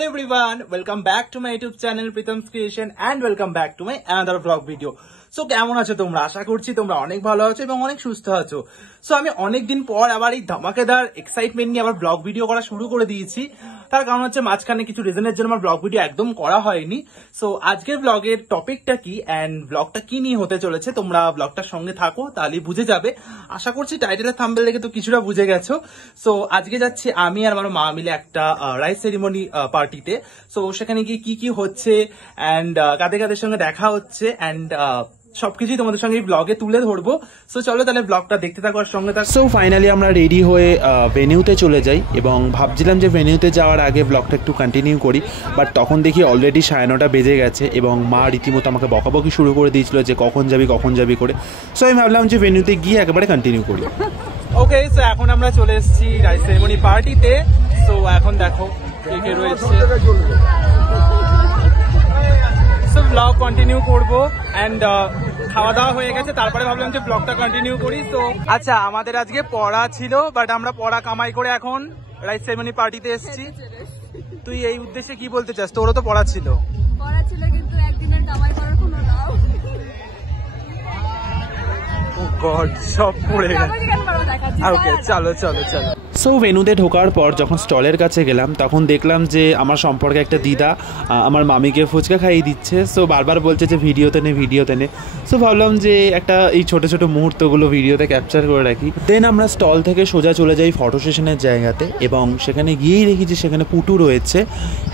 Hello everyone, welcome back to my YouTube channel Pritam's Creation and welcome back to my another vlog video. So কেমন আছো তোমরা? আশা করছি তোমরা অনেক ভালো আছো এবং অনেক সুস্থ আছো। সো আমি অনেকদিন পর আবার এই ধামাকেদার এক্সাইটমেন্ট নিয়ে আবার ব্লগ ভিডিও করা শুরু করে দিয়েছি। তার কারণ হচ্ছে মাঝখানে কিছু রিজনের জন্য আমার ব্লগ ভিডিও একদম করা হয়নি। সো আজকের ব্লগের টপিকটা কি এন্ড ব্লগটা কি নিয়ে হতে চলেছে তোমরা ব্লগটার সঙ্গে থাকো, তাহলেই বুঝে যাবে। আশা করছি টাইটেলের থাম্বনেল দেখে তো কিছুটা বুঝে গেছো। সো আজকে যাচ্ছি আমি আর আমার মা মিলে একটা রাইস সেরিমনি পার্টিতে। সো সেখানে গিয়ে কি কি হচ্ছে এন্ড কাদের কাদের সঙ্গে দেখা হচ্ছে এন্ড সবকিছুই তোমাদের সঙ্গে এই ব্লগে তুলে ধরবো। সো চলো তাহলে ব্লগটা দেখতে থাকো আর সঙ্গে থাকো। সো ফাইনালি আমরা রেডি হয়ে ভেনিউতে চলে যাই এবং ভাবছিলাম যে ভেনিউতে যাওয়ার আগে ব্লগটা একটু কন্টিনিউ করি, বাট তখন দেখি অলরেডি 9:30 বেজে গেছে এবং মা রীতিমতো আমাকে বকাবকি শুরু করে দিয়েছিল যে কখন যাবি করে। সো আমি ভাবলাম যে ভেনিউতে গিয়ে একেবারে কন্টিনিউ করি। ওকে, সো এখন আমরা চলে এসেছি রাইস সেরিমনি পার্টিতে। সো এখন দেখো কে কে রয়েছে। সো ব্লগ কন্টিনিউ করবো এন্ড খাওয়া দাওয়া হয়ে গেছে, তারপরে ভাবলাম যে ব্লগটা কন্টিনিউ করি। তো আচ্ছা, আমাদের আজকে পড়া ছিল, বাট আমরা পড়া কামাই করে এখন রাইস সেরিমনি পার্টিতে এসেছি। তুই এই উদ্দেশ্যে কি বলতে চাস? তোরও তো পড়া ছিল কিন্তু একদিনের কামাই করার কোনো নাও। ও গড, সব পড়ে গেছে। ওকে, চলো চলো চলো। সো ভেনুতে ঢোকার পর যখন স্টলের কাছে গেলাম তখন দেখলাম যে আমার সম্পর্কে একটা দিদা আমার মামিকে ফুচকা খাইয়ে দিচ্ছে। সো বারবার বলছে যে ভিডিওতে নে। সো ভাবলাম যে একটা এই ছোট ছোট মুহূর্তগুলো ভিডিওতে ক্যাপচার করে রাখি। দেন আমরা স্টল থেকে সোজা চলে যাই ফটো সেশনের জায়গাতে এবং সেখানে গিয়েই দেখি যে সেখানে পুটু রয়েছে।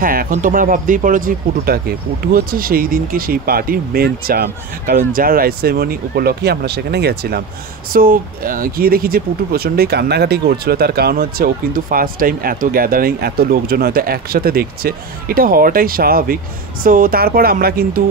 হ্যাঁ, এখন তোমরা ভাবতেই পারো যে পুটুটাকে, পুটু হচ্ছে সেই দিনকে সেই পার্টির মেন চার্ম, কারণ যার রাইস সেরিমনি উপলক্ষেই আমরা সেখানে গেছিলাম। সো গিয়ে দেখি যে পুটু প্রচণ্ডই কান্নাকাটি করছিল। তার কারণ হচ্ছে ও কিন্তু ফার্স্ট টাইম এত গ্যাদারিং, এত লোকজন হয়তো একসাথে দেখছে, এটা হওয়াটাই স্বাভাবিক। সো তারপর আমরা কিন্তু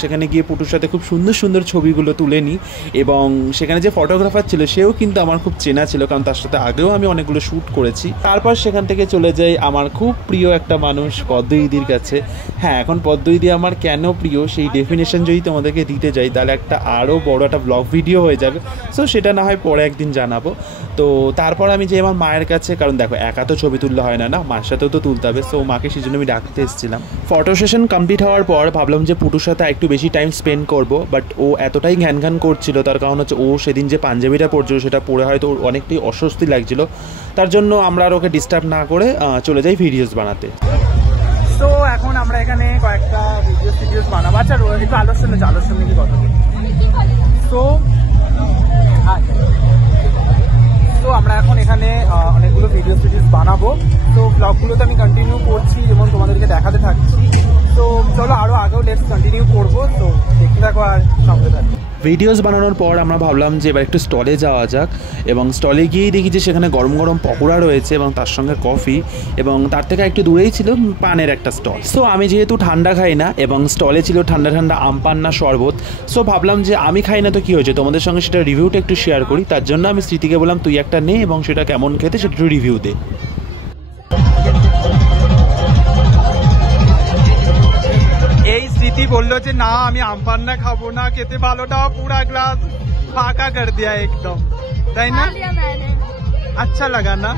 সেখানে গিয়ে পুটুর সাথে খুব সুন্দর সুন্দর ছবিগুলো তুলে নিই এবং সেখানে যে ফটোগ্রাফার ছিল সেও কিন্তু আমার খুব চেনা ছিল, কারণ তার সাথে আগেও আমি অনেকগুলো শ্যুট করেছি। তারপর সেখান থেকে চলে যাই আমার খুব প্রিয় একটা মানুষ পদ্মদিদির কাছে। হ্যাঁ, এখন পদ্মদিদি আমার কেন প্রিয় সেই ডেফিনেশন যদি তোমাদেরকে দিতে যাই তাহলে একটা আরও বড় একটা ব্লগ ভিডিও হয়ে যাবে। সো সেটা না হয় পরে একদিন জানাবো। তো তারপর আমি যে আমার মায়ের কাছে, কারণ দেখো একা তো ছবি তুললে হয় না, মার সাথেও তো তুলতে হবে। সো মাকে সেই জন্য আমি ডাকতে এসেছিলাম। ফটো সেশন কমপ্লিট হওয়ার পর ভাবলাম যে পুটুর সাথে একটু বেশি টাইম স্পেন্ড করব, বাট ও এতটাই ঘ্যান করছিল। তার কারণ হচ্ছে ও সেদিন যে পাঞ্জাবিটা পরছিল সেটা পরে হয়তো ওর অনেকটাই অস্বস্তি লাগছিল। তার জন্য আমরা আর ওকে ডিস্টার্ব না করে চলে যাই ভিডিওস বানাতে। তো এখন আমরা এখানে কয়েকটা ভিডিওস বানাবো। আচ্ছা, একটু আলোর সঙ্গে কি কথা। তো আমরা এখন এখানে অনেকগুলো ভিডিওস বানাবো। তো ব্লগগুলো তো আমি কন্টিনিউ করছি এবং তোমাদেরকে দেখাতে থাকছি। তো চলো আরো আগেও লেটস কন্টিনিউ করবো। তো দেখতে থাকো আর সঙ্গে থাকো। ভিডিওস বানানোর পর আমরা ভাবলাম যে এবার একটু স্টলে যাওয়া যাক এবং স্টলে গিয়েই দেখি যে সেখানে গরম গরম পকোড়া রয়েছে এবং তার সঙ্গে কফি, এবং তার থেকে একটু দূরেই ছিল পানের একটা স্টল। সো আমি যেহেতু ঠান্ডা খাই না এবং স্টলে ছিল ঠান্ডা ঠান্ডা আমপান্না শরবত, সো ভাবলাম যে আমি খাই না তো কী হয়েছে, তোমাদের সঙ্গে সেটা রিভিউটা একটু শেয়ার করি। তার জন্য আমি স্মৃতিকে বললাম তুই একটা নে এবং সেটা কেমন খেতে সেটা একটু রিভিউ দে। এই স্মৃতি বললো যে না আমি আমপান্না খাবো না, খেতে ভালোটা পুরা গ্লাস ফাঁকা কর দিয়া একদম, তাই না? আচ্ছা লাগা না?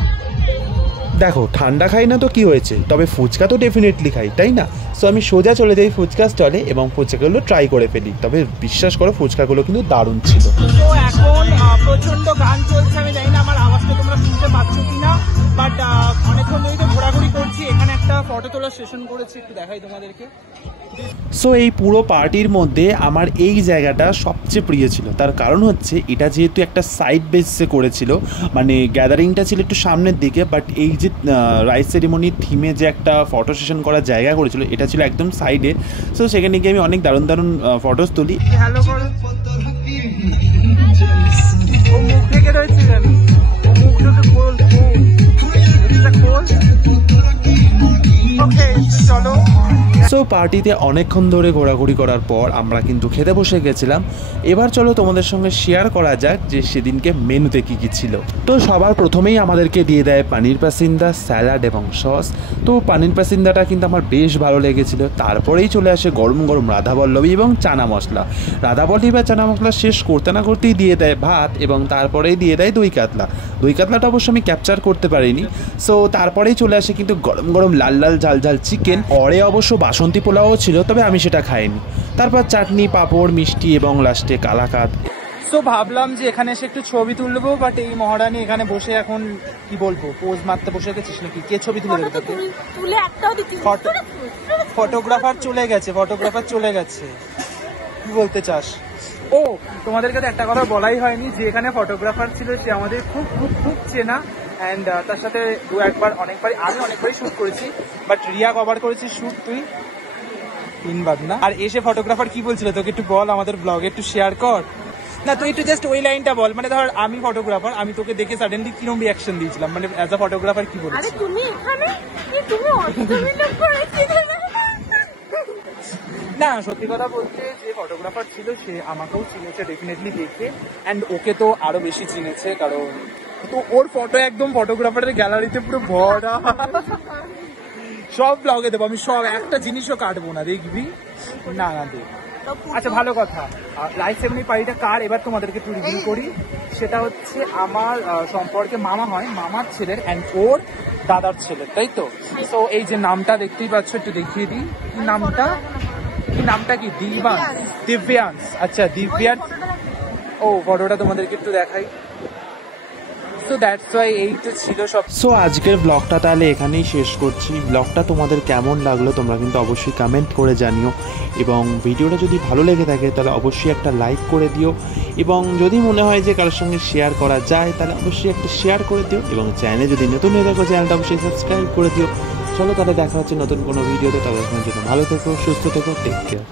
দেখো ঠান্ডা খাই না তো কি হয়েছে, তবে ফুচকা তো ডেফিনেটলি খাই, তাই না? সো আমি সোজা চলে যাই ফুচকা স্টলে এবং ফুচকাগুলো ট্রাই করে ফেলি। তবে বিশ্বাস করো ফুচকাগুলো কিন্তু দারুণ ছিল। তো এখন প্রচন্ড গান চলছে, আমি জানি না আমার আওয়াজটা তোমরা শুনতে পাচ্ছ কিনা, বাট অনেকক্ষণ ধরে তো ঘোরাঘুরি করছি। এখানে একটা ফটো তোলার সেশন করেছি, একটু দেখাই তোমাদেরকে। সো এই পুরো পার্টির মধ্যে আমার এই জায়গাটা সবচেয়ে প্রিয় ছিল। তার কারণ হচ্ছে এটা যেহেতু একটা সাইড বেসে করেছিল, মানে গ্যাদারিংটা ছিল একটু সামনের দিকে, বাট এই যে রাইস সেরিমনির থিমে যে একটা ফটো সেশন করার জায়গা করেছিল এটা ছিল একদম সাইডে। সো সেখানে গিয়ে আমি অনেক দারুণ দারুণ ফটোস তুলি। হ্যালো করো। ও মুখ থেকে রয়েছে কেন? ও মুখটাকে খোল। ওকে চলো। সো পার্টিতে অনেকক্ষণ ধরে ঘোরাঘুরি করার পর আমরা কিন্তু খেতে বসে গেছিলাম। এবার চলো তোমাদের সঙ্গে শেয়ার করা যাক যে সেদিনকে মেনুতে কী কী ছিল। তো সবার প্রথমেই আমাদেরকে দিয়ে দেয় পানির পাসিন্দা, স্যালাড এবং সস। তো পানির পাসিন্দাটা কিন্তু আমার বেশ ভালো লেগেছিল। তারপরেই চলে আসে গরম গরম রাধাবল্লভী এবং চানা মশলা। রাধাবল্লভী বা চানা মশলা শেষ করতে না করতেই দিয়ে দেয় ভাত এবং তারপরেই দিয়ে দেয় দই কাতলা। দই কাতলাটা অবশ্য আমি ক্যাপচার করতে পারিনি। সো তারপরেই চলে আসে কিন্তু গরম গরম লাল লাল ঝাল ঝাল চিকেন। পরে অবশ্য বাসন্তী পোলাও ছিল, তবে আমি সেটা খাইনি। তারপর চাটনি, পাঁপড়, মিষ্টি এবং লাস্টে কালাকাঁদ। তো ভাবলাম যে এখানে এসে একটু ছবি তুলবো, বাট এই মহারানী এখানে বসে এখন কি বলবো, পোজ মারতে বসে গেছিস নাকি? কে ছবি তুলে দেবে তোকে? তুলে একটাও দিচ্ছিস না। ফটোগ্রাফার চলে গেছে। কি বলতে চাস? ও, তোমাদের কাছে একটা কথা বলাই হয়নি যে এখানে ফটোগ্রাফার ছিল, সে আমাদের খুব খুব খুব চেনা। অ্যান্ড তার সাথে আমি অনেকবারই শুট করেছি, বাট রিয়া কভার করেছি শুট তুই 3 বার না। আর এসে ফটোগ্রাফার কি বলছিল তোকে একটু বল, আমাদের ব্লগে একটু শেয়ার কর না। তুই একটু জাস্ট ওই লাইনটা বল, মানে ধর আমি ফটোগ্রাফার, আমি তোকে দেখে সাডেনলি কিরকম রিয়াকশন দিয়েছিলাম, মানে অ্যাজ আ ফটোগ্রাফার কি বলছিস? আরে তুমি এখানে তুমি অষ্টমীলোক করেছিস না, সত্যি কথা বলতে যে ফটোগ্রাফার ছিল সে আমাকেও চিনেছে ডেফিনেটলি দেখে, অ্যান্ড ওকে তো আরো বেশি চিনেছে, কারণ তো ওর ফটো একদম ফটোগ্রাফারের গ্যালারিতে পুরো ভরা। সব ব্লগে দেবো আমি, সব একটা জিনিসও কাটবো না, দেখবি না দেখ। আচ্ছা, ভালো কথা, লাইফ সেভেন পার্টিটা কার এবার তোমাদেরকে একটু রিভিউ করি। সেটা হচ্ছে আমার সম্পর্কে মামা হয়, মামার ছেলের অ্যান্ড ওর দাদার ছেলের, তাই তো? তো এই যে নামটা দেখতেই পাচ্ছ, একটু দেখিয়ে দিই কি নামটা কি? দিব্যাংশ। আচ্ছা, দিব্যাংশ। ও, ফটোটা তোমাদেরকে একটু দেখাই। সো দ্যাটস ওয়াই এই তো ছিল সব। সো আজকের ব্লগটা তাহলে এখানেই শেষ করছি। ব্লগটা তোমাদের কেমন লাগলো তোমরা কিন্তু অবশ্যই কমেন্ট করে জানিও, এবং ভিডিওটা যদি ভালো লেগে থাকে তাহলে অবশ্যই একটা লাইক করে দিও, এবং যদি মনে হয় যে কারোর সঙ্গে শেয়ার করা যায় তাহলে অবশ্যই একটা শেয়ার করে দিও, এবং চ্যানেলে যদি নতুন হয়ে থাকো চ্যানেলটা অবশ্যই সাবস্ক্রাইব করে দিও। চলো তাহলে দেখা হচ্ছে নতুন কোনো ভিডিওতে। ততক্ষণের জন্য ভালো থেকো, সুস্থ থেকো, টেক কেয়ার।